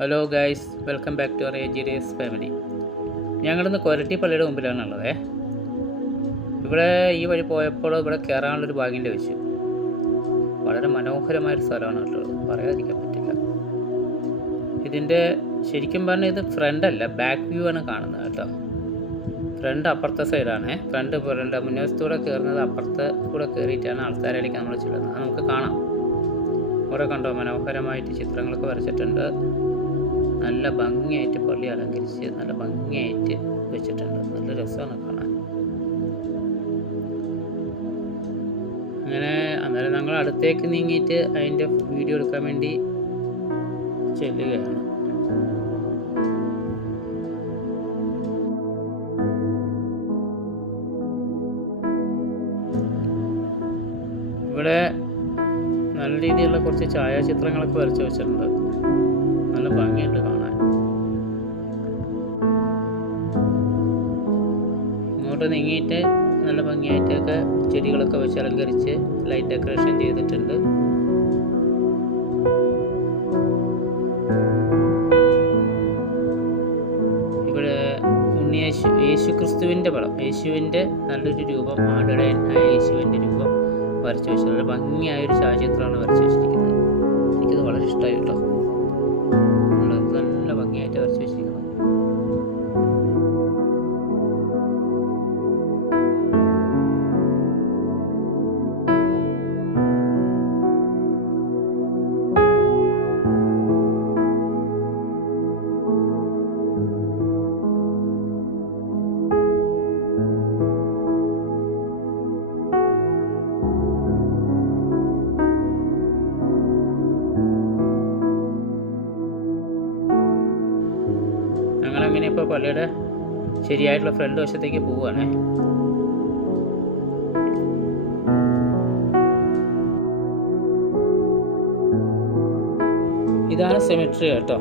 Hello guys, welcome back to our AGDS family. ഞങ്ങളിന്ന് കൊരട്ടി പള്ളിയുടെ മുമ്പിലാണുള്ളത്. ഇവിടെ ഈ വഴി പോയപ്പോൾ ഇവിടെ കയറാനുള്ളൊരു ഭാഗ്യം ലഭിച്ചു. വളരെ മനോഹരമായൊരു സ്ഥലമാണ് കേട്ടോ, പറയാതിരിക്കാൻ പറ്റില്ല. ഇതിൻ്റെ ശരിക്കും പറഞ്ഞാൽ ഇത് ഫ്രണ്ടല്ല, ബാക്ക് വ്യൂ ആണ് കാണുന്നത് കേട്ടോ. ഫ്രണ്ട് അപ്പുറത്തെ സൈഡാണ്. ഫ്രണ്ട് മുൻവശത്തൂടെ കയറുന്നത് അപ്പുറത്തെ കൂടെ കയറിയിട്ടാണ് ആൾക്കാരിലേക്ക് നമ്മൾ ചെല്ലുന്നത്. അത് നമുക്ക് കാണാം. ഇവിടെ കണ്ടോ, മനോഹരമായിട്ട് ചിത്രങ്ങളൊക്കെ വരച്ചിട്ടുണ്ട്. നല്ല ഭംഗിയായിട്ട് പള്ളി അലങ്കരിച്ച് നല്ല ഭംഗിയായിട്ട് വെച്ചിട്ടുണ്ട്. നല്ല രസമാണ് കാണാൻ. അങ്ങനെ അന്നേരം ഞങ്ങൾ അടുത്തേക്ക് നീങ്ങിയിട്ട് അതിൻ്റെ വീഡിയോ എടുക്കാൻ വേണ്ടി ചെല്ലുകയാണ്. ഇവിടെ നല്ല രീതിയിലുള്ള കുറച്ച് ഛായാചിത്രങ്ങളൊക്കെ വരച്ച് വെച്ചിട്ടുണ്ട്. നല്ല ഭംഗിയുണ്ട് കാണാൻ. ഇങ്ങോട്ട് നീങ്ങിയിട്ട് നല്ല ഭംഗിയായിട്ടൊക്കെ ചെടികളൊക്കെ വെച്ച് അലങ്കരിച്ച് ലൈറ്റ് ഡെക്കറേഷൻ ചെയ്തിട്ടുണ്ട്. ഇവിടെ യേശു ക്രിസ്തുവിൻ്റെ പടം, യേശുവിൻ്റെ നല്ലൊരു രൂപം, ആടുടെ യേശുവിൻ്റെ രൂപം വരച്ച് വെച്ചത്. നല്ല ഭംഗിയായൊരു ഛായാചിത്രമാണ് വരച്ച് വെച്ചിരിക്കുന്നത്. എനിക്കത് വളരെ ഇഷ്ടമായി കേട്ടോ. നല്ല ഭംഗിയായിട്ട് വരച്ച് വെച്ചിരിക്കുന്നത്. ഞങ്ങളങ്ങനെ ഇപ്പോൾ പള്ളിയുടെ ശരിയായിട്ടുള്ള ഫ്രണ്ട് വശത്തേക്ക് പോവുകയാണ്. ഇതാണ് സെമിട്രി കേട്ടോ.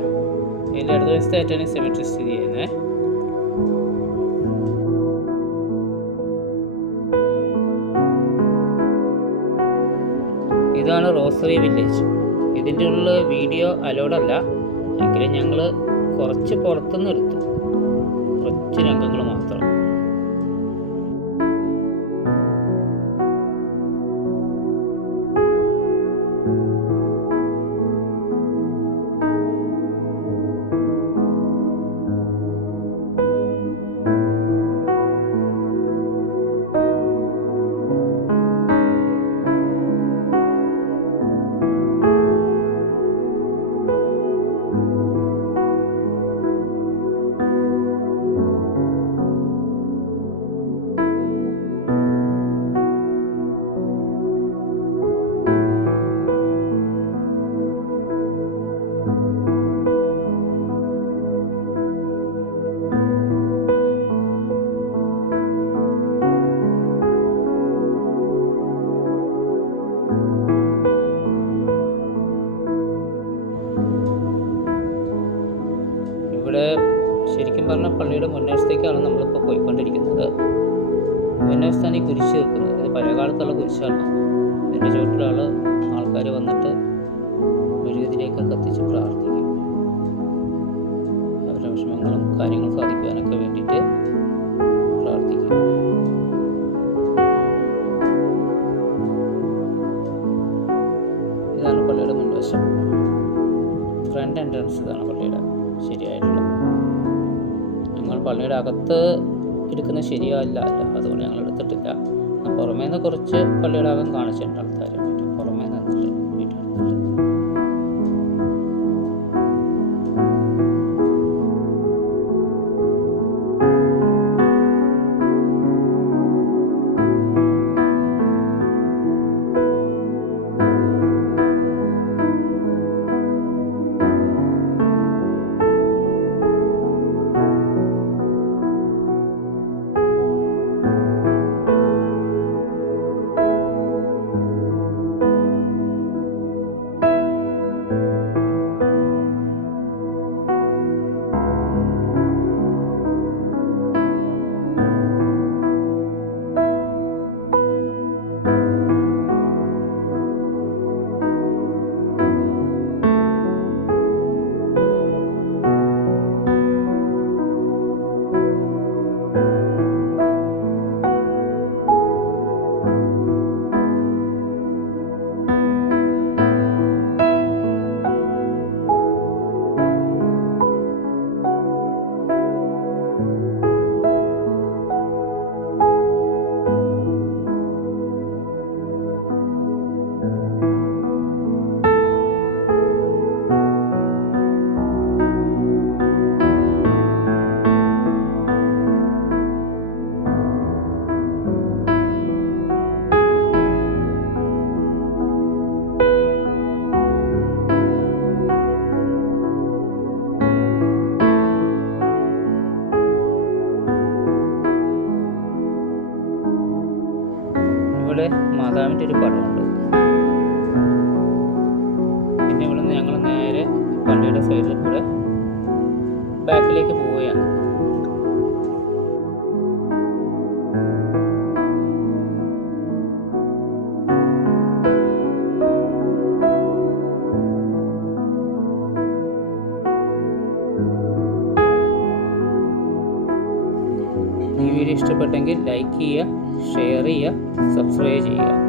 ഇതിൻ്റെ അടുത്ത വശത്തായിട്ടാണ് സെമിട്രി സ്ഥിതി ചെയ്യുന്നത്. ഇതാണ് റോസറി വില്ലേജ്. ഇതിൻ്റെ ഉള്ളിൽ വീഡിയോ അലൗഡല്ല, എങ്കിലും ഞങ്ങൾ കുറച്ച് പുറത്തുനിന്ന് എടുത്തു, കുറച്ച് രംഗങ്ങൾ മാത്രം. ഇവിടെ ശരിക്കും പറഞ്ഞാൽ പള്ളിയുടെ മുൻവശത്തേക്കാണ് നമ്മളിപ്പോൾ പോയിക്കൊണ്ടിരിക്കുന്നത്. മുൻവശത്താണ് ഈ കുരിശ് വെക്കുന്നത്. ഇത് പഴയകാലത്തുള്ള കുരിശാണ്. ഇതിൻ്റെ ചുവട്ടിലുള്ള ആൾക്കാർ വന്നിട്ട് മെഴുകുതിരിയൊക്കെ കത്തിച്ച് പ്രാർത്ഥിക്കും. അവരുടെ വിഷമങ്ങളും കാര്യങ്ങളും സാധിക്കുവാനൊക്കെ വേണ്ടിയിട്ട് പ്രാർത്ഥിക്കും. ഇതാണ് പള്ളിയുടെ മുൻവശം. ഫ്രണ്ട് എൻട്രൻസ് ഇതാണ് പള്ളിയുടെ ശരിയായിട്ടുള്ള. ഞങ്ങൾ പള്ളിയുടെ അകത്ത് എടുക്കുന്നത് ശരിയല്ല, അതുകൊണ്ട് ഞങ്ങൾ എടുത്തിട്ടില്ല. പുറമേ നിന്ന് കുറച്ച് പള്ളിയുടെ അകം കാണിച്ചിട്ടുണ്ട് ആൾക്കാർ. പുറമേ നിന്നിട്ട് വീട്ടെടുത്തിട്ട് അതുപോലെ മാതാവിൻ്റെ ഒരു പടമുണ്ട്. പിന്നെ ഇവിടെ നിന്ന് ഞങ്ങൾ നേരെ പള്ളിയുടെ സൈഡിൽ കൂടെ ബാക്കിലേക്ക് പോവുകയാണ്. ഈ വീഡിയോ ഇഷ്ടപ്പെട്ടെങ്കിൽ ലൈക്ക് ചെയ്യുക, ഷെയർ ചെയ്യുക, സബ്സ്ക്രൈബ് ചെയ്യുക.